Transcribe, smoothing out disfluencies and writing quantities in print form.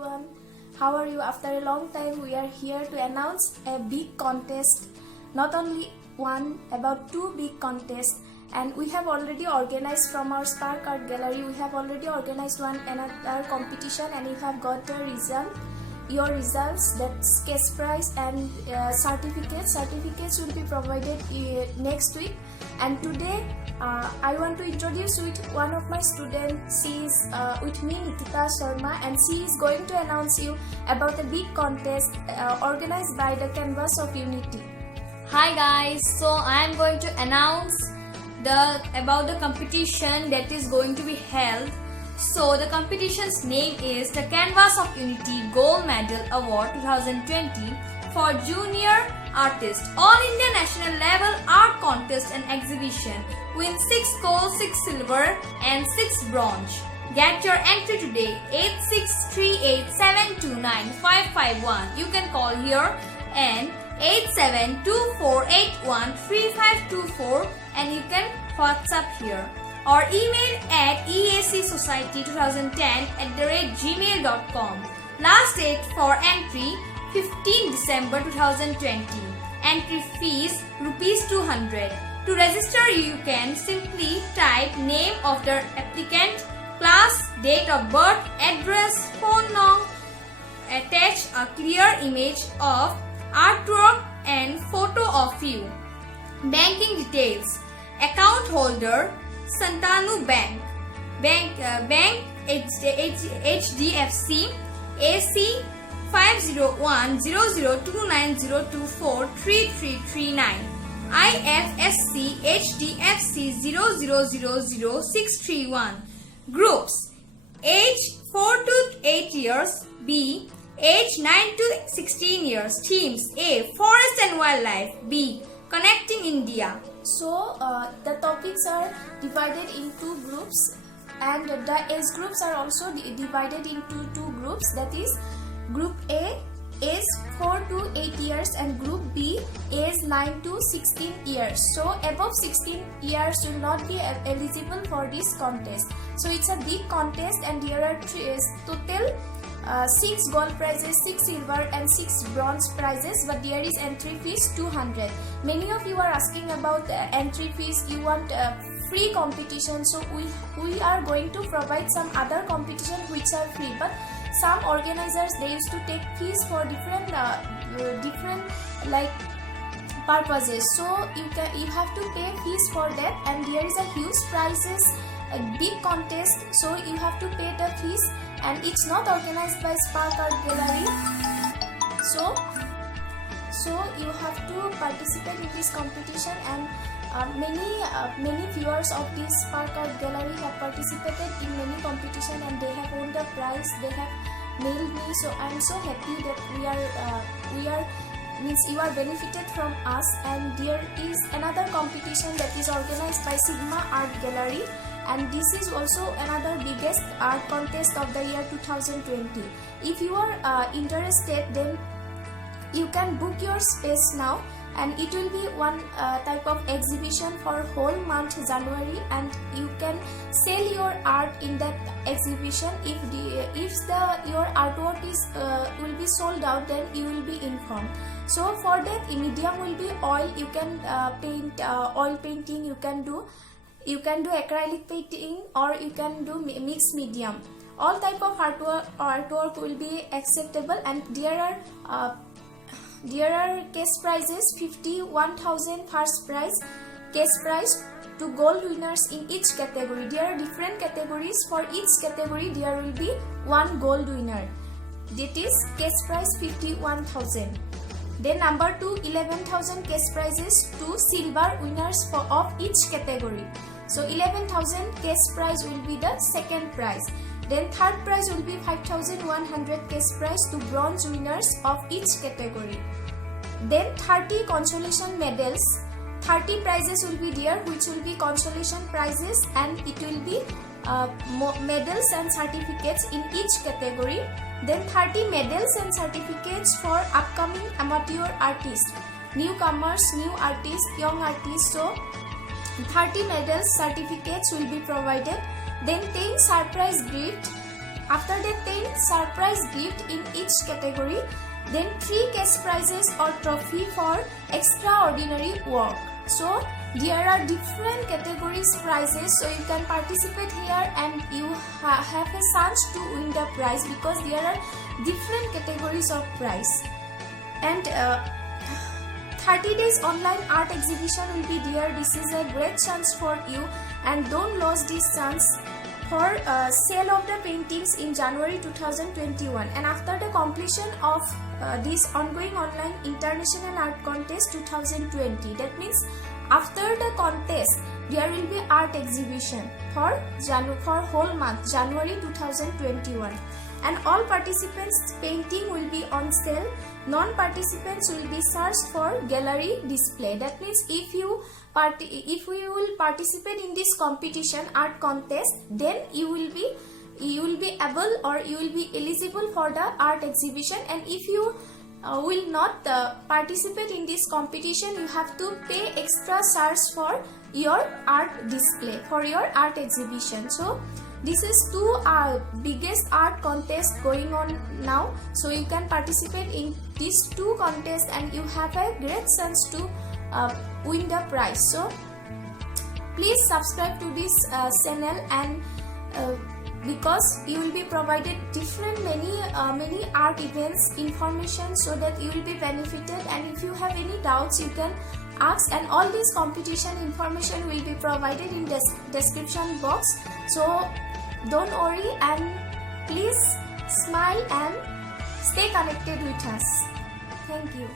everyone. How are you? After a long time, we are here to announce a big contest. Not only one, about two big contests. And we have already organized from our Spark Art Gallery. We have already organized another competition, and you have got the result. Your results, that's cash prize and certificates. Certificates will be provided next week. And today, I want to introduce with one of my students. She is with me, Nikita Sharma, and she is going to announce you about the big contest organized by the Canvas of Unity. Hi guys, so I am going to announce about the competition that is going to be held. So the competition's name is the Canvas of Unity Gold Medal Award 2020 for Junior Artist All India National Level Art Contest and Exhibition. Win 6 gold, 6 silver and 6 bronze. Get your entry today 8638729551. You can call here and 8724813524 and you can WhatsApp here or email at eacsociety2010@gmail.com. Last date for entry 15 December 2020. Entry fees ₹200. To register you can simply type name of the applicant, class, date of birth, address, phone number, attach a clear image of artwork and photo of you. Banking details: account holder Santanu Bank, HDFC, AC 501002902433339, IFSC HDFC 0000631. Groups: age 4 to 8 years, B age 9 to 16 years. Themes: A. Forest and wildlife, B. Connecting India. So the topics are divided into groups, and the age groups are also divided into two groups, that is group A age 4 to 8 years and group B age 9 to 16 years. So above 16 years will not be eligible for this contest. So it's a big contest, and there are total 6 gold prizes, 6 silver and 6 bronze prizes, but there is entry fees 200. Many of you are asking about entry fees. You want free competition, so we are going to provide some other competition which are free, but some organizers, they used to take fees for different like purposes. So you have to pay fees for that, and there is a huge prizes, a big contest, so you have to pay the fees, and it's not organized by Spark Art Gallery. So you have to participate in this competition, and many viewers of this Spark Art Gallery have participated in many competition, and they have won the prize. They have mailed me, so I'm so happy that we are means you are benefited from us. And there is another competition that is organized by Sigma Art Gallery, and this is also another biggest art contest of the year 2020. If you are interested, then you can book your space now, and it will be one type of exhibition for whole month January, and you can sell your art in that exhibition. If your artwork is will be sold out, then you will be informed. So for that, medium will be oil. You can paint oil painting. You can do acrylic painting, or you can do mixed medium. All type of artwork will be acceptable, and there are cash prizes 51,000 first prize, cash prize to gold winners in each category. There are different categories. For each category there will be one gold winner. That is cash prize 51,000. Then number 2, 11,000 cash prizes to silver winners of each category. So 11,000 cash prize will be the second prize. Then third prize will be 5,100 cash prize to bronze winners of each category. Then 30 consolation medals. 30 prizes will be there, which will be consolation prizes, and it will be medals and certificates in each category. Then 30 medals and certificates for upcoming amateur artists, newcomers, new artists, young artists. So 30 medals, certificates will be provided. Then 10 surprise gift After that, 10 surprise gift in each category. Then 3 cash prizes or trophy for extraordinary work. So there are different categories prizes, so you can participate here and you have a chance to win the prize because there are different categories of prize. And 30 days online art exhibition will be there. This is a great chance for you, and don't lose this chance for sale of the paintings in January 2021. And after the completion of this ongoing online international art contest 2020, that means after the contest there will be art exhibition for whole month January 2021, and all participants painting will be on sale. Non-participants will be searched for gallery display. That means if you will participate in this competition art contest, then you will be able or you will be eligible for the art exhibition. And if you will not participate in this competition, you have to pay extra charge for your art display, for your art exhibition. So this is two biggest art contests going on now, so you can participate in these two contests and you have a great chance to win the prize. So please subscribe to this channel, and because you will be provided different many art events information, so that you will be benefited. And if you have any doubts, you can ask, and all this competition information will be provided in description box. So don't worry, and please smile and stay connected with us. Thank you.